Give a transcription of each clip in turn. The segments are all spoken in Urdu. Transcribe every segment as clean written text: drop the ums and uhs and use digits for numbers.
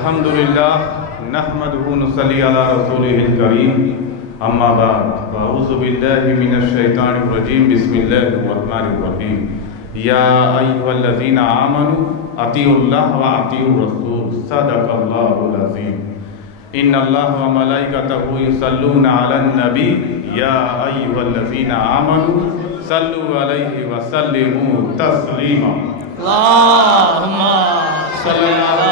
الحمدللہ نحمدہ ونصلی علی رسولہ الکریم اما بعد فاعوذ باللہ من الشیطان الرجیم بسم اللہ الرحمن الرحیم یا ایھا الذین آمنوا اطیعوا اللہ واطیعوا الرسول صدق اللہ العظیم ان اللہ وملائکتہ یصلون علی النبی یا ایھا الذین آمنوا صلوا علیہ وسلموا تسلیما اللہم صلی اللہ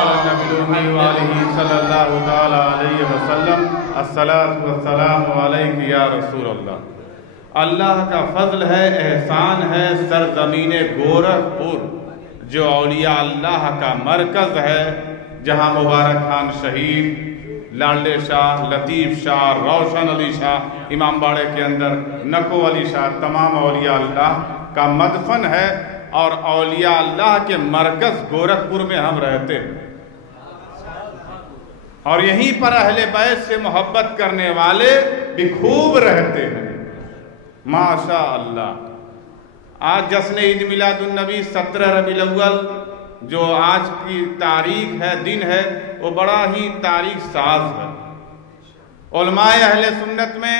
صلی اللہ تعالی علیہ وسلم الصلاۃ والسلام علیک یا رسول اللہ۔ اللہ کا فضل ہے، احسان ہے، سرزمین گورکھپور جو اولیاء اللہ کا مرکز ہے، جہاں مبارک خان شہید، لاڈلے شاہ، لطیف شاہ، روشن علی شاہ، امام باڑے کے اندر نکو علی شاہ، تمام اولیاء اللہ کا مدفن ہے، اور اولیاء اللہ کے مرکز گورکھپور میں ہم رہتے ہیں، اور یہیں پر اہل بیت سے محبت کرنے والے بھی خوب رہتے ہیں ماشاء اللہ۔ آج جشن عید میلاد النبی 17 ربیع الاول جو آج کی تاریخ ہے، دن ہے، وہ بڑا ہی تاریخ ساز ہے۔ علماء اہل سنت میں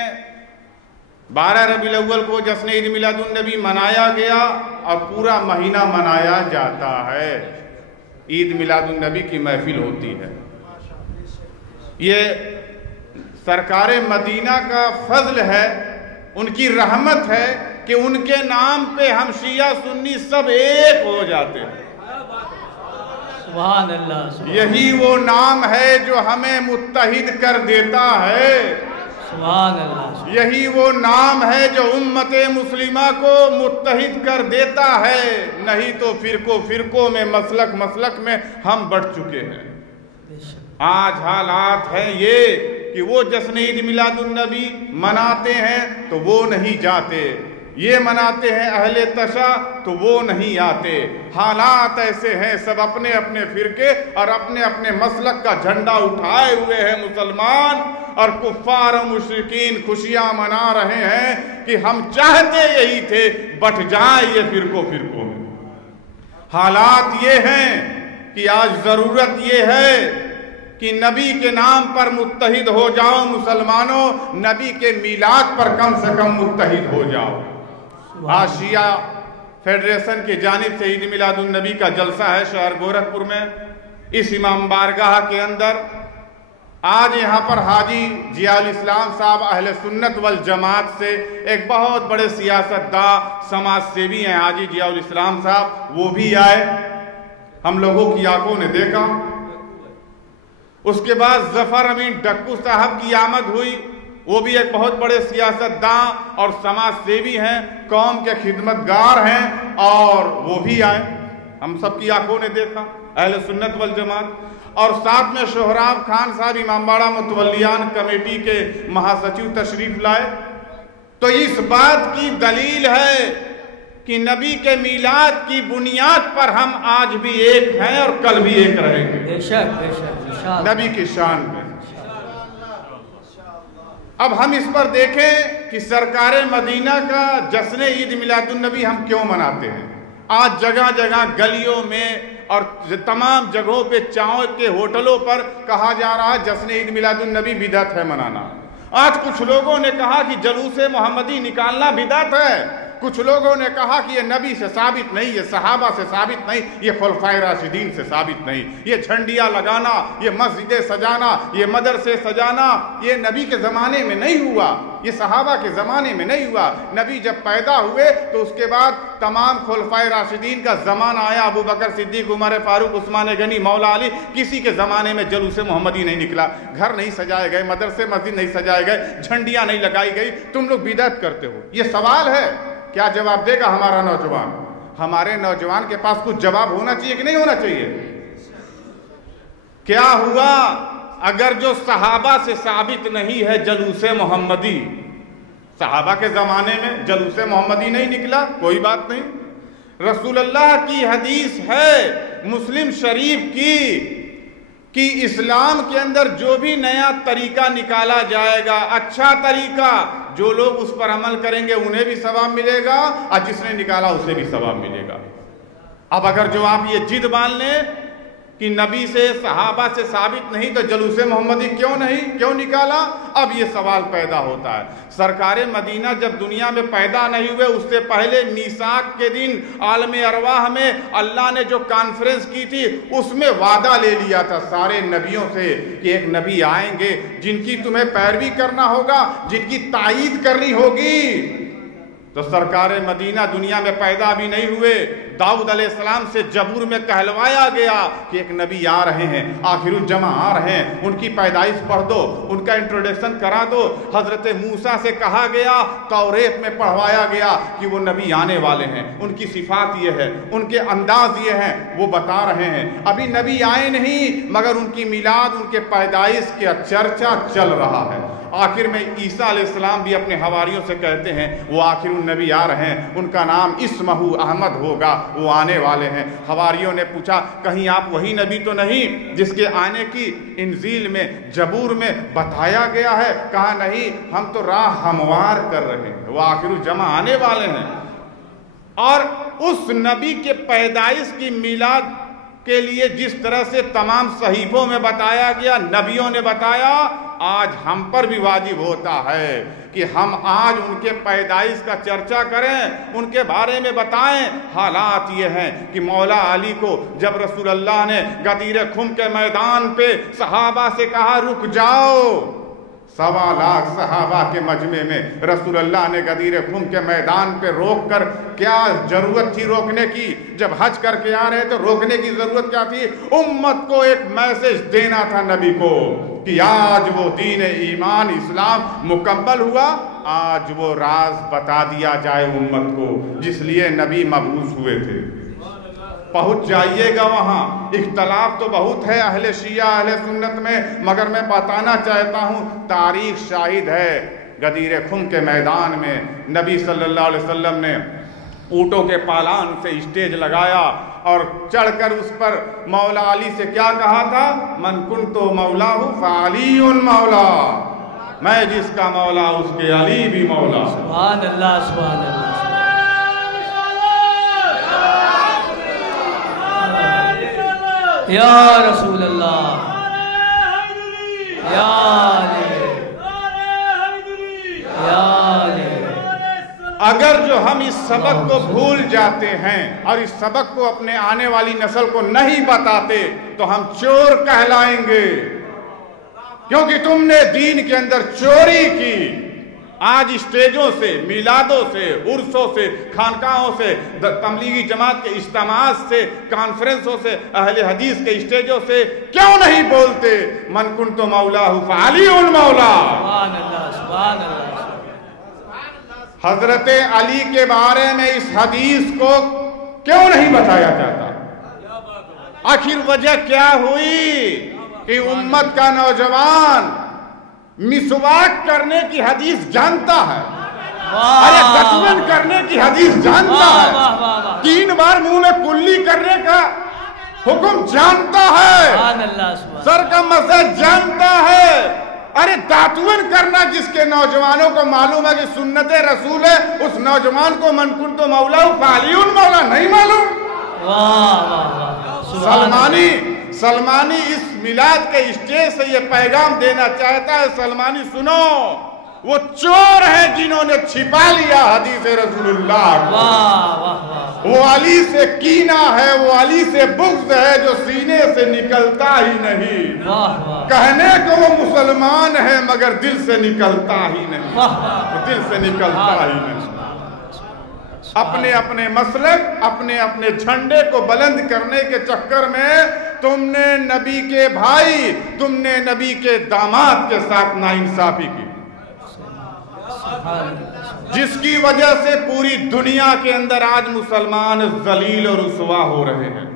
12 ربیع الاول کو جشن عید میلاد النبی منایا گیا اور پورا مہینہ منایا جاتا ہے، عید میلاد النبی کی محفل ہوتی ہے۔ یہ سرکار مدینہ کا فضل ہے، ان کی رحمت ہے کہ ان کے نام پہ ہم شیعہ سنی سب ایک ہو جاتے ہیں۔ سبحان اللہ، یہی وہ نام ہے جو ہمیں متحد کر دیتا ہے، سبحان اللہ۔ یہی وہ نام ہے جو امت مسلمہ کو متحد کر دیتا ہے، نہیں تو فرقوں میں، مسلک میں ہم بٹ چکے ہیں۔ آج حالات ہیں یہ کہ وہ جشن عید میلاد النبی مناتے ہیں تو وہ نہیں جاتے، یہ مناتے ہیں اہل تشا تو وہ نہیں آتے۔ حالات ایسے ہیں، سب اپنے اپنے فرقے اور اپنے اپنے مسلک کا جھنڈا اٹھائے ہوئے ہیں مسلمان، اور کفار و مشرکین خوشیاں منا رہے ہیں کہ ہم چاہتے یہی تھے بٹ جائیں یہ فرقوں میں۔ حالات یہ ہیں کہ آج ضرورت یہ ہے کہ نبی کے نام پر متحد ہو جاؤ مسلمانوں، نبی کے میلاد پر کم سے کم متحد ہو جاؤ۔ آج شیعہ فیڈریشن کی جانب سے عید میلاد النبی کا جلسہ ہے شہر گورکھپور میں، اس امام بارگاہ کے اندر۔ آج یہاں پر حاجی ضیاء الاسلام صاحب اہل سنت والجماعت سے ایک بہت بڑے سیاستداں سماج سیوی ہیں حاجی ضیاء الاسلام صاحب، وہ بھی آئے، ہم لوگوں کی آنکھوں نے دیکھا۔ اس کے بعد ظفر امین ڈکو صاحب کی آمد ہوئی، وہ بھی ایک بہت بڑے سیاستداں اور سماج سیوی ہیں، قوم کے خدمتگار ہیں، اور وہ بھی آئے، ہم سب کی آنکھوں نے دیکھا، اہل سنت والجماعت۔ اور ساتھ میں شہراب خان صاحب امام باڑہ متولیان کمیٹی کے مہاسچیو تشریف لائے۔ تو اس بات کی دلیل ہے کہ نبی کے میلاد کی بنیاد پر ہم آج بھی ایک ہیں اور کل بھی ایک رہیں گے، بے شک نبی کی شان میں۔ اب ہم اس پر دیکھیں کہ سرکار مدینہ کا جشن عید میلاد النبی ہم کیوں مناتے ہیں۔ آج جگہ جگہ گلیوں میں اور تمام جگہوں پہ چائے کے ہوٹلوں پر کہا جا رہا ہے جشن عید میلاد النبی بدعت ہے منانا۔ آج کچھ لوگوں نے کہا کہ جلوس محمدی نکالنا بدعت ہے، کچھ لوگوں نے کہا کہ یہ نبی سے ثابت نہیں، یہ صحابہ سے ثابت نہیں، یہ خلفائے راشدین سے ثابت نہیں، یہ جھنڈیاں لگانا، یہ مسجدیں سجانا، یہ مدرسے سجانا، یہ نبی کے زمانے میں نہیں ہوا، یہ صحابہ کے زمانے میں نہیں ہوا۔ نبی جب پیدا ہوئے تو اس کے بعد تمام خلفائے راشدین کا زمانہ آیا، ابو بکر صدیق، عمر فاروق، عثمان غنی، مولا علی، کسی کے زمانے میں جلوس محمدی نہیں نکلا، گھر نہیں سجائے گئے، مدرسے مسجد نہیں سجائے گئے، جھنڈیاں نہیں لگائی گئی، تم لوگ بدعت کرتے ہو۔ یہ سوال ہے، کیا جواب دے گا ہمارا نوجوان؟ ہمارے نوجوان کے پاس کچھ جواب ہونا چاہیے کہ نہیں ہونا چاہیے؟ کیا ہوا اگر جو صحابہ سے ثابت نہیں ہے جلوس محمدی؟ صحابہ کے زمانے میں جلوس محمدی نہیں نکلا، کوئی بات نہیں۔ رسول اللہ کی حدیث ہے مسلم شریف کی کہ اسلام کے اندر جو بھی نیا طریقہ نکالا جائے گا، اچھا طریقہ، جو لوگ اس پر عمل کریں گے انہیں بھی ثواب ملے گا، اور جس نے نکالا اسے بھی ثواب ملے گا۔ اب اگر جو آپ یہ جد مان لیں کہ نبی سے صحابہ سے ثابت نہیں تو جلوس محمدی کیوں نکالا؟ اب یہ سوال پیدا ہوتا ہے۔ سرکار مدینہ جب دنیا میں پیدا نہیں ہوئے، اس سے پہلے میثاق کے دن عالم ارواح میں اللہ نے جو کانفرنس کی تھی اس میں وعدہ لے لیا تھا سارے نبیوں سے کہ ایک نبی آئیں گے جن کی تمہیں پیروی کرنا ہوگا، جن کی تائید کرنی ہوگی۔ تو سرکار مدینہ دنیا میں پیدا بھی نہیں ہوئے، داؤد علیہ السلام سے جبور میں کہلوایا گیا کہ ایک نبی آ رہے ہیں، آخر الجمع آ رہے ہیں، ان کی پیدائش پڑھ دو، ان کا انٹروڈکشن کرا دو۔ حضرت موسیٰ سے کہا گیا، توریت میں پڑھوایا گیا کہ وہ نبی آنے والے ہیں، ان کی صفات یہ ہے، ان کے انداز یہ ہیں، وہ بتا رہے ہیں۔ ابھی نبی آئے نہیں مگر ان کی میلاد، ان کے پیدائش کا چرچا چل رہا ہے۔ آخر میں عیسیٰ علیہ السلام بھی اپنے حواریوں سے کہتے ہیں وہ آخر النبی آ رہے ہیں، ان کا نام اسمہ احمد ہوگا، وہ آنے والے ہیں۔ حواریوں نے پوچھا کہیں آپ وہی نبی تو نہیں جس کے آنے کی انجیل میں زبور میں بتایا گیا ہے؟ کہا نہیں، ہم تو راہ ہموار کر رہے ہیں، وہ آخر الجمع آنے والے ہیں۔ اور اس نبی کے پیدائش کی میلاد کے لیے جس طرح سے تمام صحیفوں میں بتایا گیا، نبیوں نے بتایا، آج ہم پر بھی واجب ہوتا ہے کہ ہم آج ان کے پیدائش کا چرچا کریں، ان کے بارے میں بتائیں۔ حالات یہ ہیں کہ مولا علی کو جب رسول اللہ نے غدیر خم کے میدان پہ صحابہ سے کہا رک جاؤ، 1.25 لاکھ صحابہ کے مجمع میں رسول اللہ نے غدیر خم کے میدان پہ روک کر، کیا ضرورت تھی روکنے کی؟ جب حج کر کے آ رہے تو روکنے کی ضرورت کیا تھی؟ امت کو ایک میسج دینا تھا نبی کو کہ آج وہ دین ایمان اسلام مکمل ہوا، آج وہ راز بتا دیا جائے امت کو جس لیے نبی مبعوث ہوئے تھے۔ پہنچ جائیے گا وہاں، اختلاف تو بہت ہے اہل شیعہ اہل سنت میں، مگر میں بتانا چاہتا ہوں تاریخ شاہد ہے۔ غدیر خم کے میدان میں نبی صلی اللہ علیہ وسلم نے اونٹوں کے پالان سے اسٹیج لگایا اور چڑھ کر اس پر مولا علی سے کیا کہا تھا؟ من کنت مولا فعلی مولا، میں جس کا مولا اس کے علی بھی مولا۔ سبحان اللہ، سبحان اللہ، یا رسول اللہ، یا علی، یا علی۔ اگر جو ہم اس سبق کو بھول جاتے ہیں اور اس سبق کو اپنے آنے والی نسل کو نہیں بتاتے تو ہم چور کہلائیں گے، کیونکہ تم نے دین کے اندر چوری کی۔ آج اسٹیجوں سے، میلادوں سے، عرسوں سے، خانقاہوں سے، تبلیغی جماعت کے اجتماعات سے، کانفرنسوں سے، اہل حدیث کے اسٹیجوں سے کیوں نہیں بولتے من کنت مولا فعلی المولا؟ سبحان اللہ، سبحان اللہ۔ حضرت علی کے بارے میں اس حدیث کو کیوں نہیں بتایا جاتا؟ آخر وجہ کیا ہوئی کہ امت کا نوجوان مسواک کرنے کی حدیث جانتا ہے، ارے دتون کرنے کی حدیث جانتا ہے، 3 بار منہ میں کلی کرنے کا حکم جانتا ہے، سر کا مسح جانتا ہے، ارے داتون کرنا جس کے نوجوانوں کو معلوم ہے کہ سنت رسول ہے، اس نوجوان کو من کنت مولا فعلی مولا نہیں معلوم۔ سلمانی اس میلاد کے اسٹیج سے یہ پیغام دینا چاہتا ہے، سلمانی سنو، وہ چور ہیں جنہوں نے چھپا لیا حدیث رسول اللہ کو۔ وہ علی سے کینہ ہے، وہ علی سے بغض ہے جو سینے سے نکلتا ہی نہیں۔ کہنے کو وہ مسلمان ہے مگر دل سے نکلتا ہی نہیں، دل سے نکلتا ہی نہیں۔ اپنے اپنے مسلک، اپنے اپنے جھنڈے کو بلند کرنے کے چکر میں تم نے نبی کے بھائی، تم نے نبی کے داماد کے ساتھ ناانصافی کی، جس کی وجہ سے پوری دنیا کے اندر آج مسلمان ذلیل اور رسوا ہو رہے ہیں۔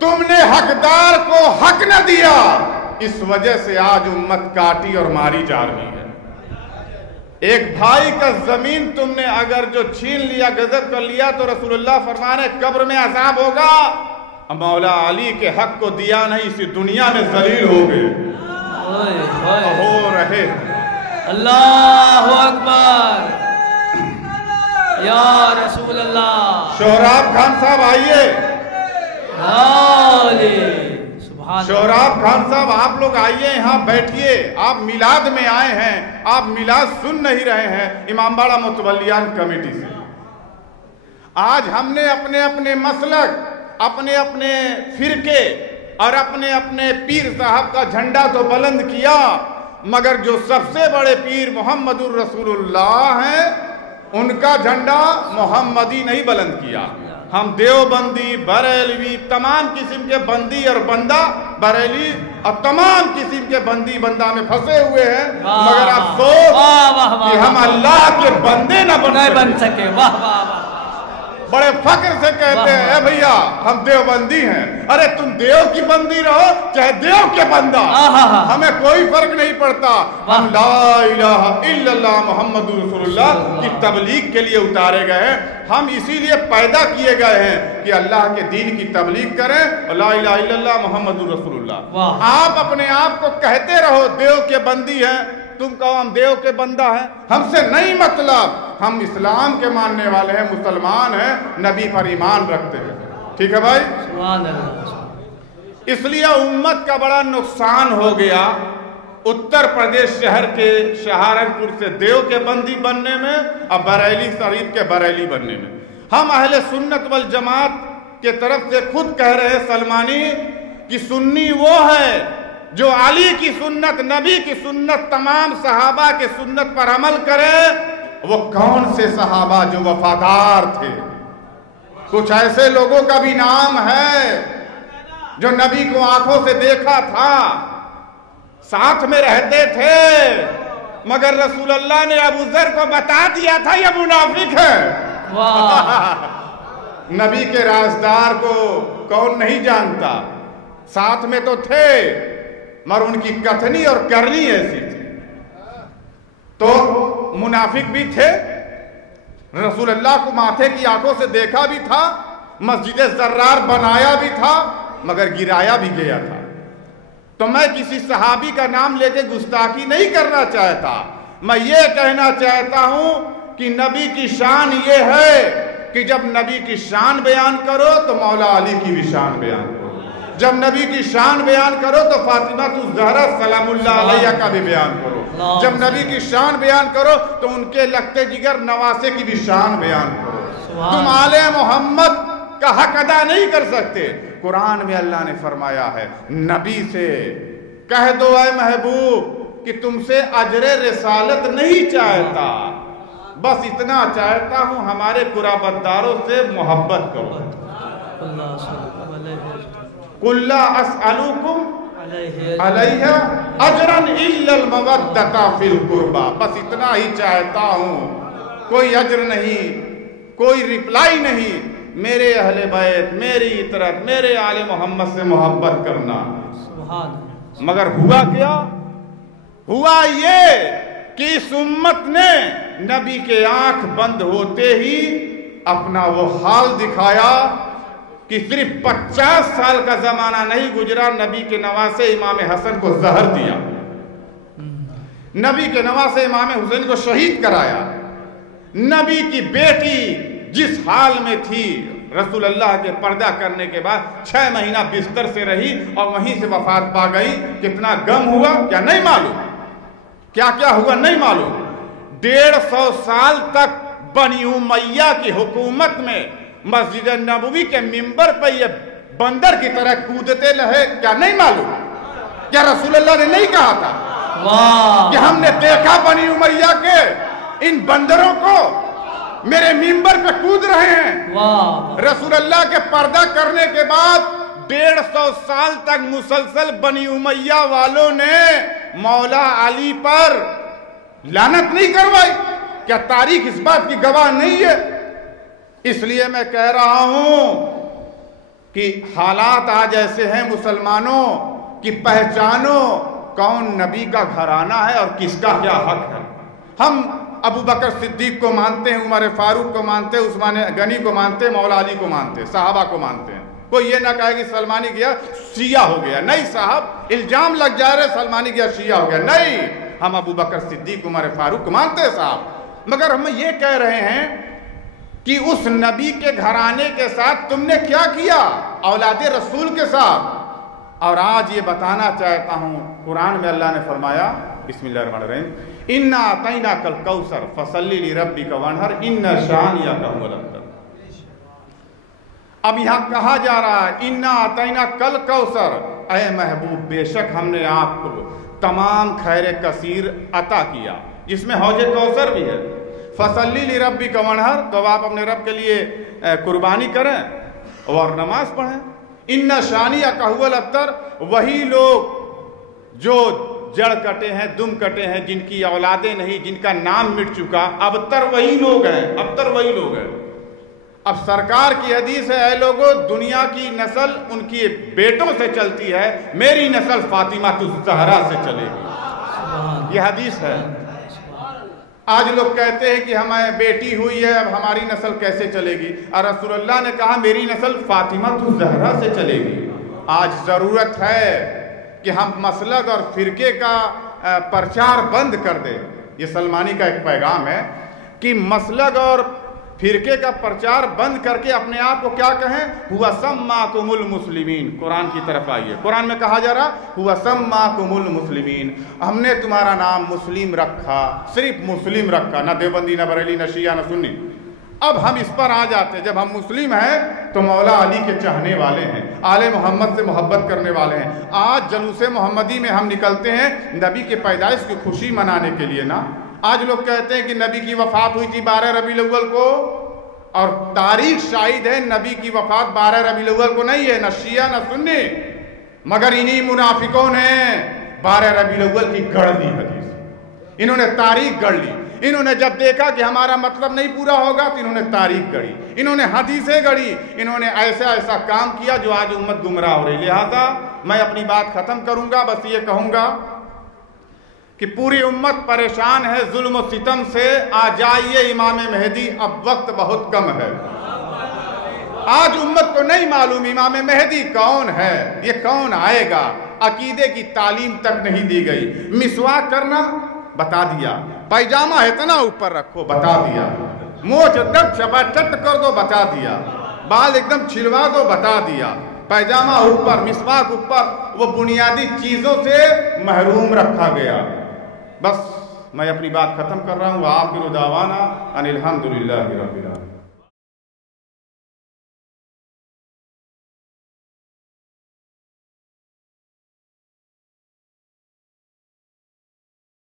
تم نے حقدار کو حق نہ دیا، اس وجہ سے آج امت کاٹی اور ماری جا رہی ہے۔ ایک بھائی کا زمین تم نے اگر جو چھین لیا، غصب کر لیا، تو رسول اللہ فرما رہے قبر میں عذاب ہوگا۔ مولا علی کے حق کو دیا نہیں، اسی دنیا میں ذلیل ہو گئے، ہو رہے۔ اللہ اکبر، یا رسول اللہ۔ شہراب خان صاحب آئیے۔ علی شوراب خان صاحب آپ لوگ آئیے یہاں بیٹھیے، آپ میلاد میں آئے ہیں، آپ میلاد سن نہیں رہے ہیں امام باڑہ متولیان کمیٹی سے۔ آج ہم نے اپنے اپنے مسلک، اپنے اپنے فرقے اور اپنے اپنے پیر صاحب کا جھنڈا تو بلند کیا، مگر جو سب سے بڑے پیر محمد الرسول اللہ ہیں ان کا جھنڈا محمدی نہیں بلند کیا۔ ہم دیوبندی، بریلوی، تمام قسم کے بندی اور بندہ بریلی اور تمام قسم کے بندی بندہ میں پھنسے ہوئے ہیں، مگر افسوس کہ ہم اللہ کے بندے نہ بن سکے۔ بڑے فخر سے کہتے ہیں اے بھیا ہم دیوبندی ہیں، ارے تم دیو کی بندی رہو چاہے دیو کے بندہ، ہمیں کوئی فرق نہیں پڑتا۔ ہم لا الہ الا اللہ محمد رسول اللہ کی تبلیغ کے لیے اتارے گئے ہیں، ہم اسی لیے پیدا کیے گئے ہیں کہ اللہ کے دین کی تبلیغ کریں، لا الہ الا اللہ محمد رسول اللہ۔ آپ اپنے آپ کو کہتے رہو دیو کے بندی ہیں، تم کہو ہم دیو کے بندہ ہیں، ہم سے نہیں مطلب، ہم اسلام کے ماننے والے ہیں، مسلمان ہیں، نبی پر ایمان رکھتے ہیں، ٹھیک ہے بھائی؟ سبحان اللہ۔ اس لیے امت کا بڑا نقصان ہو گیا اتر پردیش شہر کے سہارنپور سے دیو کے بندی بننے میں اور بریلی شریف کے بریلی بننے میں۔ ہم اہل سنت والجماعت کے طرف سے خود کہہ رہے ہیں سلمانی کہ سنی وہ ہے جو علی کی سنت، نبی کی سنت، تمام صحابہ کے سنت پر عمل کرے۔ وہ کون سے صحابہ جو وفادار تھے؟ کچھ ایسے لوگوں کا بھی نام ہے جو نبی کو آنکھوں سے دیکھا تھا، ساتھ میں رہتے تھے، مگر رسول اللہ نے ابو ذر کو بتا دیا تھا یہ منافق ہے۔ نبی کے رازدار کو کون نہیں جانتا؟ ساتھ میں تو تھے مگر ان کی کتھنی اور کرنی ایسی تھی۔ تو منافق بھی تھے، رسول اللہ کو ماتھے کی آنکھوں سے دیکھا بھی تھا، مسجد زرار بنایا بھی تھا، مگر گرایا بھی گیا تھا۔ تو میں کسی صحابی کا نام لے کے گستاخی نہیں کرنا چاہتا، میں یہ کہنا چاہتا ہوں کہ نبی کی شان یہ ہے کہ جب نبی کی شان بیان کرو تو مولا علی کی بھی شان بیان کرو، جب نبی کی شان بیان کرو تو فاطمہ الزہرا سلام اللہ علیہ کا بھی بیان کرو، جب نبی کی شان بیان کرو تو ان کے لگتے جگر نواسے کی بھی شان بیان کرو۔ تم آل محمد کا حق ادا نہیں کر سکتے۔ قرآن میں اللہ نے فرمایا ہے نبی سے کہہ دو اے محبوب کہ تم سے اجر رسالت نہیں چاہتا، بس اتنا چاہتا ہوں ہمارے قرابتداروں سے محبت کرو۔ قُلْ لَا أَسْأَلُكُمْ عَلَيْهَا أَجْرًا إِلَّا الْمَوَدَّةَ فِي الْقُرْبَى، بس اتنا ہی چاہتا ہوں، کوئی اجر نہیں، کوئی ریپلائی نہیں، میرے اہل بیت، میری اطرت، میرے آل محمد سے محبت کرنا۔ مگر ہوا کیا؟ ہوا یہ کہ اس امت نے نبی کے آنکھ بند ہوتے ہی اپنا وہ حال دکھایا کہ صرف 50 سال کا زمانہ نہیں گزرا، نبی کے نواسے امام حسن کو زہر دیا، نبی کے نواسے امام حسین کو شہید کرایا، نبی کی بیٹی جس حال میں تھی رسول اللہ کے پردہ کرنے کے بعد 6 مہینہ بستر سے رہی اور وہیں سے وفات پا گئی۔ کتنا غم ہوا کیا نہیں معلوم، کیا کیا ہوا نہیں معلوم۔ 150 سال تک بنی امیہ کی حکومت میں مسجد نبوی کے منبر پہ یہ بندر کی طرح کودتے رہے، کیا نہیں معلوم؟ کیا رسول اللہ نے نہیں کہا تھا کہ ہم نے دیکھا بنی امیہ کے ان بندروں کو میرے منبر پہ کود رہے ہیں؟ رسول اللہ کے پردہ کرنے کے بعد 150 سال تک مسلسل بنی امیہ والوں نے مولا علی پر لعنت نہیں کروائی؟ کیا تاریخ اس بات کی گواہ نہیں ہے؟ اس لیے میں کہہ رہا ہوں کہ حالات آج ایسے ہیں مسلمانوں کہ پہچانو کون نبی کا گھرانہ ہے اور کس کا کیا حق ہے۔ ہم ابو بکر صدیق کو مانتے ہیں، عمر فاروق کو مانتے ہیں، عثمان غنی کو مانتے ہیں، مولا علی کو مانتے ہیں، صحابہ کو مانتے ہیں۔ کوئی یہ نہ کہے کہ سلمانی گیا شیعہ ہو گیا، نہیں صاحب، الزام لگ جا رہے سلمانی گیا شیعہ ہو گیا، نہیں، ہم ابو بکر صدیق عمر فاروق کو مانتے ہیں صاحب، مگر ہم یہ کہہ رہے ہیں کہ اس نبی کے گھرانے کے ساتھ تم نے کیا کیا؟ اولاد رسول کے ساتھ اور آج یہ بتانا چاہتا ہوں، قرآن میں اللہ نے فرمایا بسم اللہ الرحمن الرحیم انا اعطیناک الکوثر فصلی لربک وانحر ان شانئک هو الابتر۔ اب یہاں کہا جا رہا ہے انا اعطیناک الکوثر، اے محبوب بے شک ہم نے آپ کو تمام خیر کثیر عطا کیا جس میں حوض کوثر بھی ہے۔ فصلی لربک وانحر، تو آپ اپنے رب کے لیے قربانی کریں اور نماز پڑھیں۔ ان شانئک هو الابتر، وہی لوگ جو جڑ کٹے ہیں، دم کٹے ہیں، جن کی اولادیں نہیں، جن کا نام مٹ چکا، ابتر وہی لوگ ہیں، ابتر وہی لوگ ہیں۔ اب سرکار کی حدیث ہے، اے لوگوں دنیا کی نسل ان کی بیٹوں سے چلتی ہے، میری نسل فاطمہ الزہرا سے چلے گی، یہ حدیث ہے۔ آج لوگ کہتے ہیں کہ ہمیں بیٹی ہوئی ہے، اب ہماری نسل کیسے چلے گی؟ اور رسول اللہ نے کہا میری نسل فاطمہ الزہرا سے چلے گی۔ آج ضرورت ہے کہ ہم مسلک اور فرقے کا پرچار بند کر دیں۔ یہ سلمانی کا ایک پیغام ہے کہ مسلک اور فرقے کا پرچار بند کر کے اپنے آپ کو کیا کہیں؟ ہوا سماکم المسلمین۔ قرآن کی طرف آئیے، قرآن میں کہا جا رہا ہوا سماکم المسلمین، ہم نے تمہارا نام مسلم رکھا، صرف مسلم رکھا، نہ دیوبندی، نہ بریلی، نہ شیعہ، نہ سنی۔ اب ہم اس پر آ جاتے ہیں، جب ہم مسلم ہیں تو مولا علی کے چاہنے والے ہیں، آل محمد سے محبت کرنے والے ہیں۔ آج جلوس محمدی میں ہم نکلتے ہیں نبی کے پیدائش کی خوشی منانے کے لیے نا۔ آج لوگ کہتے ہیں کہ نبی کی وفات ہوئی تھی 12 ربیع الاول کو، اور تاریخ شاہد ہے نبی کی وفات 12 ربیع الاول کو نہیں ہے، نہ شیعہ نہ سنی، مگر انہی منافقوں نے 12 ربیع الاول کی گڑھ دی حدیث، انہوں نے تاریخ گڑھ لی۔ انہوں نے جب دیکھا کہ ہمارا مطلب نہیں پورا ہوگا تو انہوں نے تاریخ گڑھی، انہوں نے حدیثیں گڑھی، انہوں نے ایسا کام کیا جو آج امت گمراہ ہو رہی۔ لہذا میں اپنی بات ختم کروں گا، بس یہ کہوں گا کہ پوری امت پریشان ہے ظلم و ستم سے، آ جائیے امام مہدی، اب وقت بہت کم ہے۔ آج امت کو نہیں معلوم امام مہدی کون ہے، یہ کون آئے گا، عقیدے کی تعلیم تک نہیں دی گئی۔ مسواک کرنا بتا دیا، پیجامہ اتنا اوپر رکھو بتا دیا، موچھ ڈب چھپا چٹ کر دو بتا دیا، بال ایک دم چھلوا دو بتا دیا، پیجامہ اوپر، مسواک اوپر، وہ بنیادی چیزوں سے محروم رکھا گیا۔ بس میں اپنی بات ختم کر رہا ہوں۔ وآخر دعوانا ان الحمدللہ رب العالمین۔